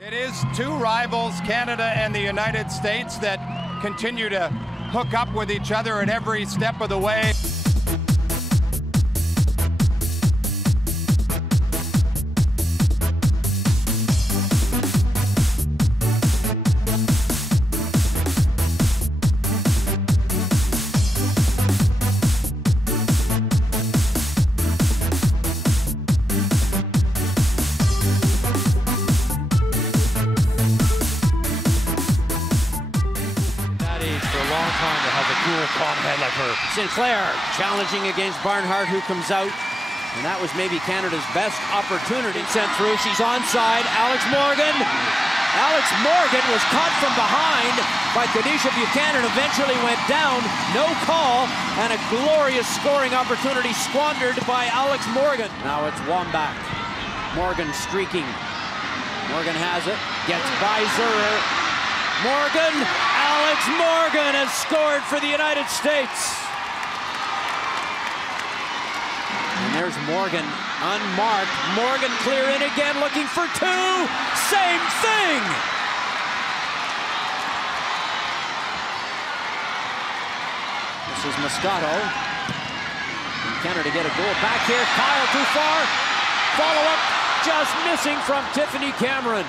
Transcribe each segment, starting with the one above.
It is two rivals, Canada and the United States, that continue to hook up with each other at every step of the way. Sinclair challenging against Barnhart, who comes out, and that was maybe Canada's best opportunity. Sent through, she's onside. Alex Morgan was caught from behind by Kadeisha. Buchanan eventually went down, no call, and a glorious scoring opportunity squandered by Alex Morgan. Now it's Wambach. Morgan streaking. Morgan has it, gets by Zurer. Alex Morgan has scored for the United States. And there's Morgan, unmarked. Morgan clear in again, looking for two. Same thing. This is Moscato. And Canada get a goal back here. Kyle too far. Follow-up just missing from Tiffany Cameron.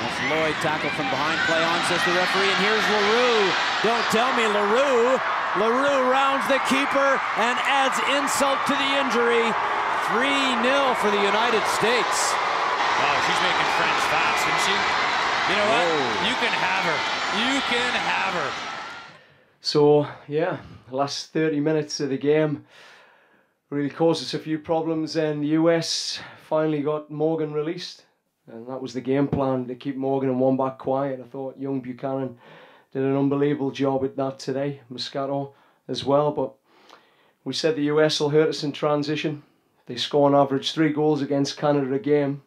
That's Lloyd, tackle from behind, play on, says the referee, and here's Leroux. Don't tell me Leroux. Leroux rounds the keeper and adds insult to the injury. 3-0 for the United States. Oh, she's making friends fast, isn't she? You know what? Whoa. You can have her. You can have her. So, yeah, the last 30 minutes of the game really caused us a few problems, and the US finally got Morgan released. And that was the game plan, to keep Morgan and Wambach quiet. I thought young Buchanan did an unbelievable job at that today. Moscato as well. But we said the US will hurt us in transition. They score on average 3 goals against Canada a game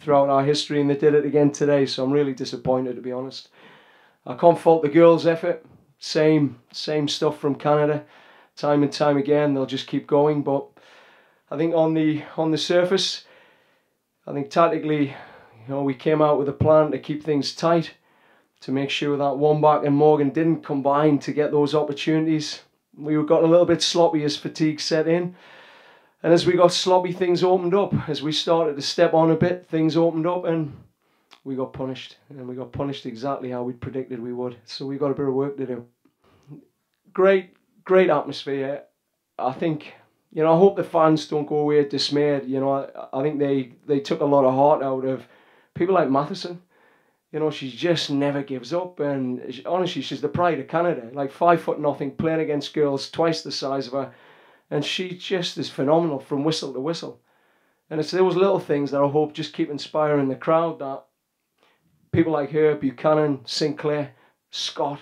throughout our history, and they did it again today. So I'm really disappointed, to be honest. I can't fault the girls' effort. Same stuff from Canada. Time and time again, they'll just keep going. But I think on the surface, I think tactically, we came out with a plan to keep things tight, to make sure that Wambach and Morgan didn't combine to get those opportunities. We got a little bit sloppy as fatigue set in. And as we got sloppy, things opened up. As we started to step on a bit, things opened up and we got punished. And we got punished exactly how we predicted we would. So we got a bit of work to do. Great atmosphere. I think, I hope the fans don't go away dismayed. I think they took a lot of heart out of people like Matheson. She just never gives up, and honestly, she's the pride of Canada. Like 5'0", playing against girls twice the size of her, and she just is phenomenal from whistle to whistle. And it's those little things that I hope just keep inspiring the crowd, that people like her, Buchanan, Sinclair, Scott,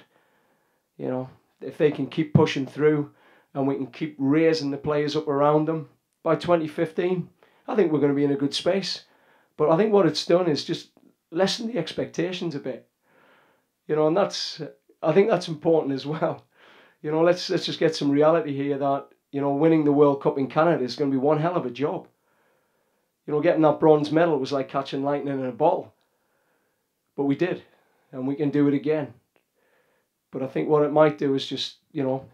if they can keep pushing through, and we can keep raising the players up around them, by 2015, I think we're going to be in a good space. But I think what it's done is just lessen the expectations a bit. And I think that's important as well. Let's just get some reality here that, winning the World Cup in Canada is going to be one hell of a job. Getting that bronze medal was like catching lightning in a bottle. But we did, and we can do it again. But I think what it might do is just,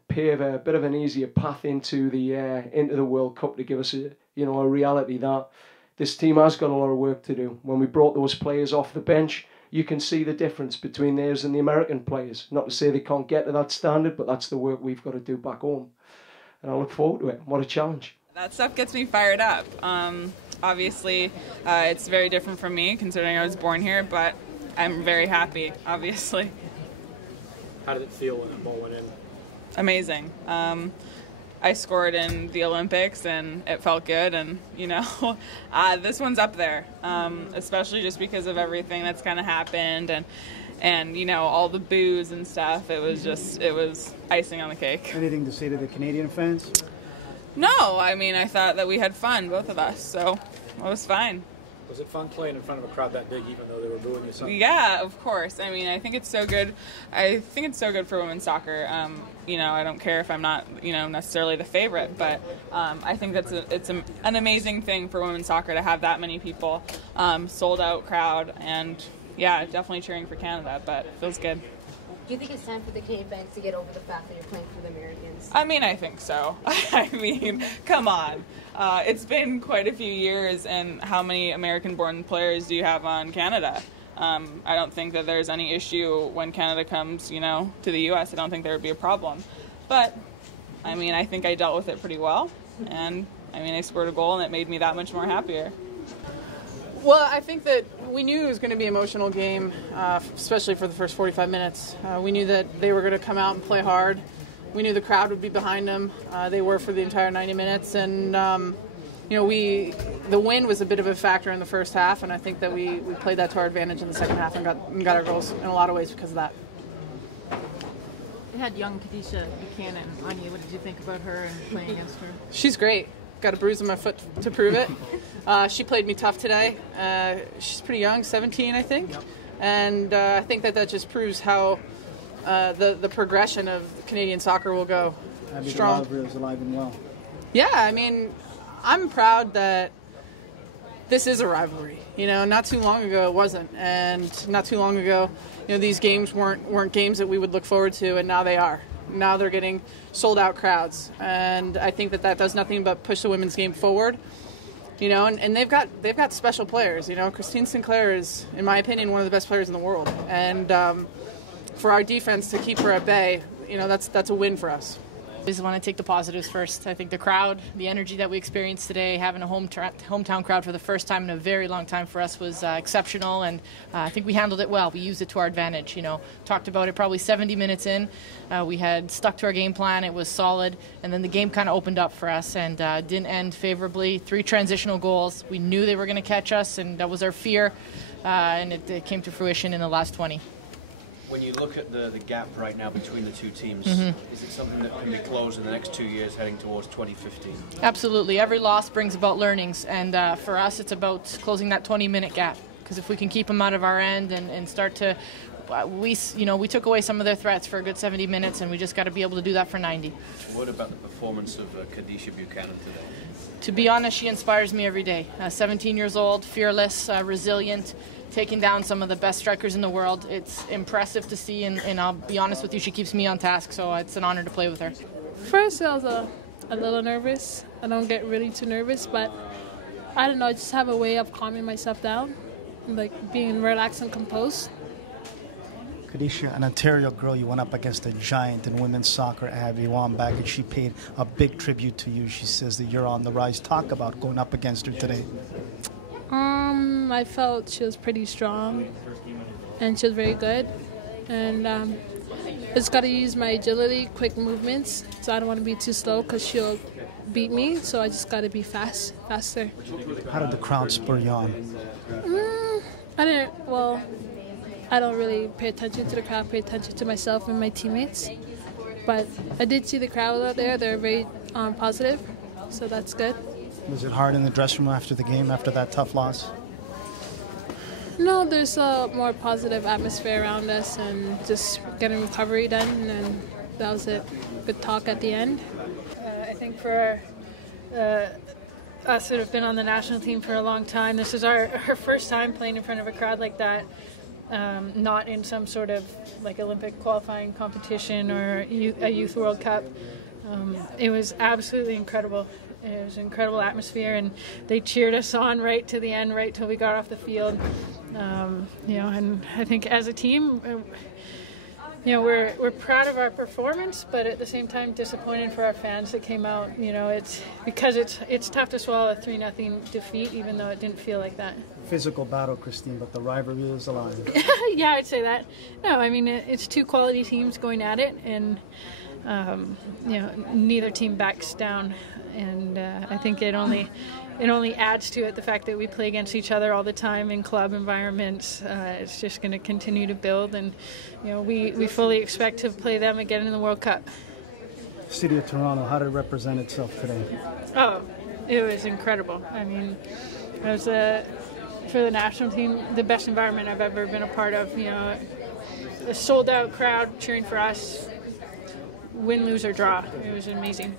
pave a bit of an easier path into the World Cup, to give us a reality that this team has got a lot of work to do. When we brought those players off the bench, you can see the difference between theirs and the American players. Not to say they can't get to that standard, but that's the work we've got to do back home. And I look forward to it. What a challenge. That stuff gets me fired up. Obviously, it's very different from me, considering I was born here, but I'm very happy, obviously. How did it feel when that ball went in? Amazing. I scored in the Olympics and it felt good, and this one's up there, especially just because of everything that's kind of happened and all the boos and stuff. It was icing on the cake. Anything to say to the Canadian fans? No, I thought that we had fun, both of us, so it was fine. Was it fun playing in front of a crowd that big, even though they were booing you something? Yeah, of course. I mean, I think it's so good. I think it's so good for women's soccer. You know, I don't care if I'm not, you know, necessarily the favorite, but I think it's an amazing thing for women's soccer to have that many people, sold out crowd, and yeah, definitely cheering for Canada. But it feels good. Do you think it's time for the Canadian fans to get over the fact that you're playing for the Americans? I mean, I think so. I mean, come on. It's been quite a few years, and how many American-born players do you have on Canada? I don't think that there's any issue when Canada comes, you know, to the U.S. I don't think there would be a problem. But, I mean, I think I dealt with it pretty well, and, I mean, I scored a goal, and it made me that much more happier. Well, I think that we knew it was going to be an emotional game, especially for the first 45 minutes. We knew that they were going to come out and play hard. We knew the crowd would be behind them. They were for the entire 90 minutes. And, you know, the wind was a bit of a factor in the first half, and I think that we played that to our advantage in the second half and got our goals in a lot of ways because of that. You had young Kadeisha Buchanan on you. What did you think about her and playing against her? She's great. Got a bruise on my foot to prove it. She played me tough today. She's pretty young, 17, I think. Yep. And I think that just proves how the progression of Canadian soccer will go. Strong. The rivalry is alive and well. Yeah, I mean, I'm proud that this is a rivalry. You know, not too long ago it wasn't, and not too long ago, you know, these games weren't games that we would look forward to, and now they are. Now they're getting sold-out crowds, and I think that does nothing but push the women's game forward. You know, and they've got special players. You know, Christine Sinclair is, in my opinion, one of the best players in the world, and for our defense to keep her at bay, you know, that's a win for us. I just want to take the positives first. I think the crowd, the energy that we experienced today, having a hometown crowd for the first time in a very long time for us was exceptional, and I think we handled it well. We used it to our advantage. You know, talked about it probably 70 minutes in. We had stuck to our game plan. It was solid, and then the game kind of opened up for us and didn't end favorably. 3 transitional goals. We knew they were going to catch us, and that was our fear, and it came to fruition in the last 20. When you look at the gap right now between the two teams, is it something that can be closed in the next 2 years heading towards 2015? Absolutely. Every loss brings about learnings, and for us it's about closing that 20-minute gap, because if we can keep them out of our end and start to, we took away some of their threats for a good 70 minutes, and we just got to be able to do that for 90. What about the performance of Kadeisha Buchanan today? To be honest, she inspires me every day. 17 years old, fearless, resilient, taking down some of the best strikers in the world. It's impressive to see, and I'll be honest with you, she keeps me on task, so it's an honor to play with her. First, I was a little nervous. I don't get really too nervous, but I don't know, I just have a way of calming myself down, like being relaxed and composed. Kadeisha, an Ontario girl, you went up against a giant in women's soccer, Abby Wambach, and she paid a big tribute to you. She says that you're on the rise. Talk about going up against her today. I felt she was pretty strong, and she was very good, and I just got to use my agility, quick movements, so I don't want to be too slow because she'll beat me, so I just got to be faster. How did the crowd spur you on? I don't really pay attention to the crowd, pay attention to myself and my teammates, but I did see the crowd out there. They're very positive, so that's good. Was it hard in the dressing room after the game, after that tough loss? No, there's a more positive atmosphere around us and just getting recovery done, and that was it. Good talk at the end. I think for us that have been on the national team for a long time, this is our first time playing in front of a crowd like that, not in some sort of like Olympic qualifying competition or a Youth World Cup. It was absolutely incredible. It was an incredible atmosphere, and they cheered us on right to the end, right till we got off the field. And I think as a team, we're proud of our performance, but at the same time disappointed for our fans that came out. It's because it's tough to swallow a 3-0 defeat, even though it didn't feel like that. Physical battle, Christine, but the rivalry is alive. Yeah, I'd say that. No, I mean it's 2 quality teams going at it, and neither team backs down. And I think it only adds to it the fact that we play against each other all the time in club environments. It's just going to continue to build, and we fully expect to play them again in the World Cup. City of Toronto, how did it represent itself today? Oh, it was incredible. I mean, it was for the national team, the best environment I've ever been a part of. You know, a sold-out crowd cheering for us, win, lose, or draw. It was amazing.